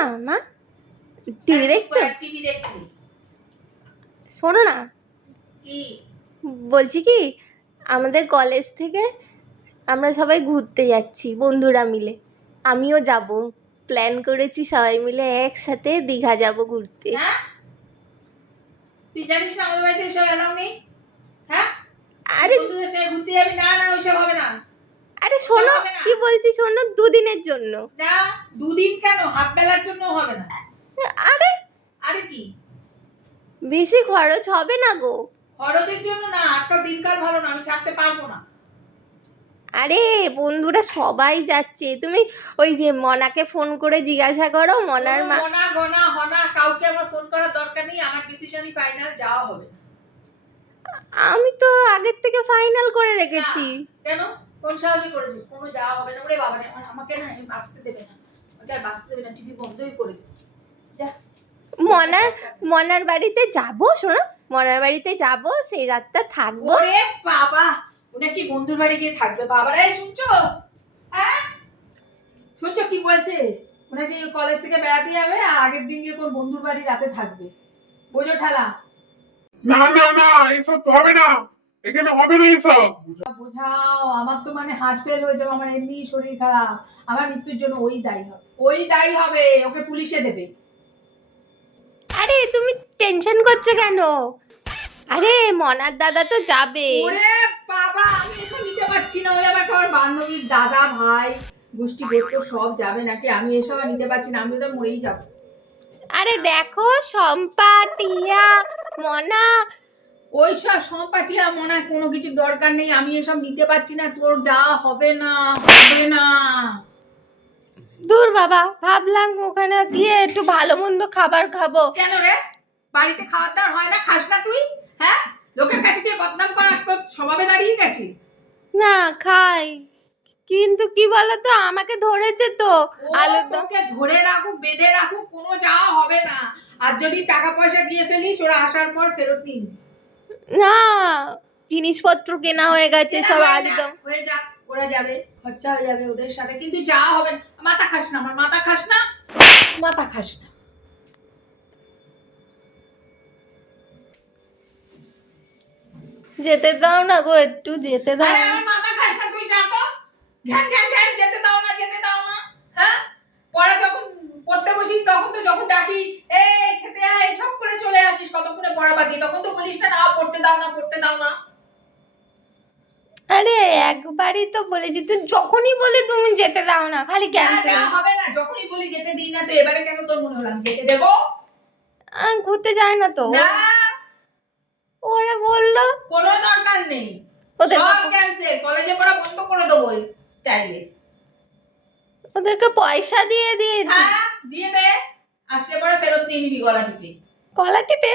মা মা টিভি দেখছো? টিভি দেখছি। শোনো না, কি বলছি কি আমাদের কলেজ থেকে আমরা সবাই ঘুরতে যাচ্ছি বন্ধুরা মিলে, আমিও যাব, প্ল্যান করেছি সবাই মিলে একসাথে দীঘা যাব ঘুরতে। হ্যাঁ, তুই জানিস না আমাদের বাড়িতে এসব এলাও নেই? হ্যাঁ, আরে বন্ধুদের সাথে ঘুরতে যাবি? না না, ওইসব হবে না। আরে শোনো, কি বলছি শোনো, দুদিনের জন্য। না, দুদিন কেন, হাফ বেলার জন্য হবে না। আরে আরে কি বেশি খরচ হবে না গো। খরচের জন্য না, আজকাল দিনকাল ভালো না, আমি ছাড়তে পারবো না। আরে বন্ধুরা সবাই যাচ্ছে, তুমি ওই যে মনাকে ফোন করে জিজ্ঞাসা করো, মনার মা। মনা গনা হনা কাউকে আমার ফোন করার দরকার নেই, আমার ডিসিশনই ফাইনাল, যাওয়া হবে। আমি তো আগের থেকে ফাইনাল করে রেখেছি। কেন, কোন সাহসে করেছিস? কোনো যাওয়া হবে না। ওরে বাবা রে, আমাকে না বাঁচতে দেবে না, আমাকে আর বাঁচতে দেবে না, টিভি বন্ধই করে দেবে। যা, মনার বাড়িতে যাব, শোনো, মনার বাড়িতে যাব, সেই রাতটা থাকবো। ওরে বাবা, উনি কি বন্ধুর বাড়ি গিয়ে থাকবে? বাবারা, শুনছো? হ্যাঁ, শুনছো কি বলছে? উনি কি কলেজ থেকে বেড়াতে যাবে আর আগের দিন গিয়ে কোন বন্ধুর বাড়ি রাতে থাকবে? বোঝো ঠেলা? না না না, এসব তো হবে না, এখানে হবে না এসব। বোঝাও, আমার তো মানে হার্ট ফেল হয়ে যাবে, আমার এমনি শরীর খারাপ, আমার মৃত্যুর জন্য ওই দায়ী হবে, ওই দায়ী হবে, ওকে পুলিশে দেবে। আরে তুমি টেনশন করছো কেন? আরে মনার দাদা তো যাবে। ওরে বাবা, আমি এসব নিতে পারছি না, ওই আবার আমার বান্ধবীর দাদা ভাই গোষ্ঠী গোত্র সব যাবে নাকি, আমি এসব আর নিতে পারছি না, আমি তো মরেই যাবো। আরে দেখো, শম্পা, টিয়া, মনা। ওইসব সম্পাটিয়া মনে হয় কোনো কিছু দরকার নেই, আমি এসব নিতে পারছি না, তোর যাওয়া হবে না, হবে না। দূর বাবা, ভাবলাম ওখানে গিয়ে একটু ভালো মন্দ খাবার খাবো। কেন রে, বাড়িতে খাওয়ার দাওয়ার হয় না? খাস না তুই? হ্যাঁ, লোকের কাছে গিয়ে বদনাম করা তোর স্বভাবে দাঁড়িয়ে গেছে। না খাই, কিন্তু কি বলতো, আমাকে ধরেছে তো আলুর দম। তোকে ধরে রাখুক, বেঁধে রাখুক, কোনো যাওয়া হবে না। আর যদি টাকা পয়সা দিয়ে ফেলিস, ওরা আসার পর ফেরত নিন। না, জিনিসপত্র কেনা হয়ে গেছে সব, আলুদম। হয়ে যাক, ওরা যাবে, খরচা হয়ে যাবে ওদের সাথে, কিন্তু যাওয়া হবে না। মাথা খাস না, আমার মাথা খাস না, মাথা খাস না। যেতে দাও না গো, একটু যেতে দাও। আরে আমার মাথা খাস না, তুই যা তো। ঘ্যান ঘ্যান ঘ্যান, যেতে দাও না, যেতে দাও না। হ্যাঁ, পরে যখন পড়তে বসিস তখন তো যখন ডাকি এই খেতে আয়, ছপ করে চলে আসিস কতক্ষণে পড়া বাকি, তখন তো বলিস না না পড়তে দাও না, পড়তে দাও না। আরে একবারই তো বলেছি, তুই যখনই বলে তুমি যেতে দাও না, খালি ক্যান্সেল। না, হবে না, যখনই বলি যেতে দিই না, তো এবারে কেন তোর মনে হলো আমি যেতে দেবো? ঘুরতে যায় না তো। না, ওরা বললো কোনো দরকার নেই, সব ক্যান্সেল, কলেজে পড়া বন্ধ করে দেবো চাইলে। ওদেরকে পয়সা দিয়ে দিয়েছি। হ্যাঁ, দিয়ে দে, আসলে পরে ফেরত নিয়ে নিবি গলা টিপে। কলা টিপে